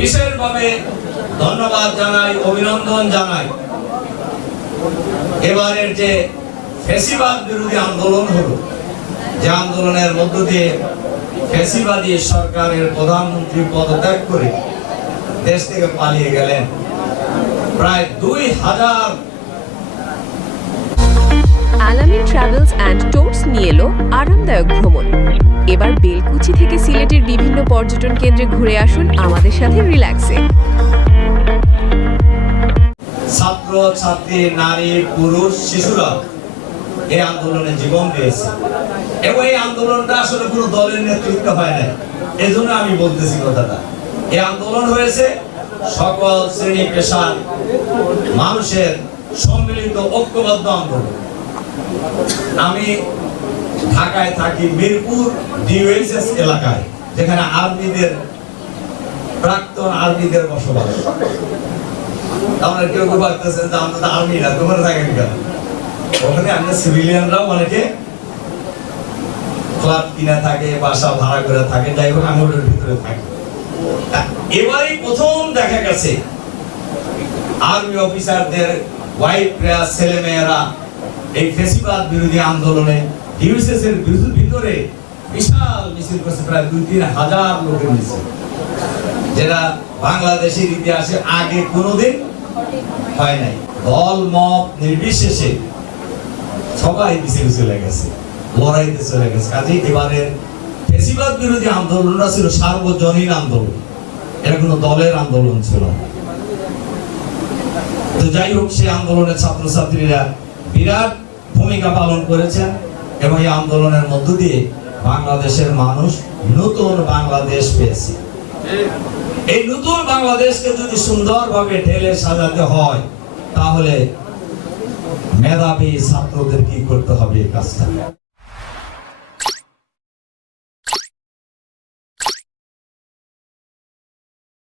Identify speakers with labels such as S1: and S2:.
S1: বিশেষভাবে ধন্যবাদ জানাই, অভিনন্দন জানাই। এবারের যে ফেসিবাদ বিরোধী আন্দোলন হলো, যে আন্দোলনের মধ্য দিয়ে ফেসিবাদী সরকারের প্রধানমন্ত্রী পদত্যাগ করে দেশ থেকে পালিয়ে গেলেন। প্রায় দুই হাজার
S2: আলামিন ট্রাভেলস অ্যান্ড ট্যুরস নিয়ে এলো আরামদায়ক ভ্রমণ। বিভিন্ন পর্যটন কেন্দ্রে ঘুরে আসুন আমাদের সাথে রিল্যাক্সে।
S1: ছাত্র, ছাত্রী, নারী, পুরুষ, শিশুরা এই আন্দোলনে জীবন দিয়েছে এবং এই আন্দোলনটা আসলে কোনো দলের নেতৃত্ব হয় নাই। এই জন্য আমি বলতেছি কথাটা। এই আন্দোলন হয়েছে সকল শ্রেণি, পেশার মানুষের সম্মিলিত ঐক্যবদ্ধ আন্দোলন। আমি ঢাকায় থাকি মিরপুর ডিওএসএস এলাকায়। যেখানে আর্মিদের প্রাক্তন আর্মিদের বসবাস। কেউ কেউ ভাবতেছেন যে আমরা তো আর্মি না তোমরা থাকেন কেন? ওখানে আমরা সিভিলিয়ানরাও অনেকে থাকে, বাসা ভাড়া করে থাকে, যাই হোক ওটার ভিতরে থাকি। তা এবারই প্রথম দেখা গেছে, আর্মি অফিসারদের ওয়াইফরা ছেলে মেয়েরা এই ফেসিবাদ বিরোধী আন্দোলনে ইউএসএস ভিতরে বিশাল মিছিল করছে, প্রায় দুই তিন হাজার লোকের মিছিল। যেটা বাংলাদেশের ইতিহাসে আগে কোনোদিন হয় নাই। দল, মত নির্বিশেষে সবাই মিছিল চলে গেছে, লড়াইতে চলে গেছে। কাজে এবারের ফেসিবাদ বিরোধী আন্দোলনটা ছিল সার্বজনীন আন্দোলন। এটা কোনো দলের আন্দোলন ছিল। তো যাই হোক, সেই আন্দোলনের ছাত্রছাত্রীরা বিরাট ভূমিকা পালন করেছেন এবং এই আন্দোলনের মধ্য দিয়ে বাংলাদেশের মানুষ নতুন বাংলাদেশ পেয়েছে। এই নতুন বাংলাদেশকে যদি সুন্দরভাবে ঢেলে সাজাতে হয়, তাহলে মেধাবী ছাত্রদের কি করতে হবে এই কাজটা?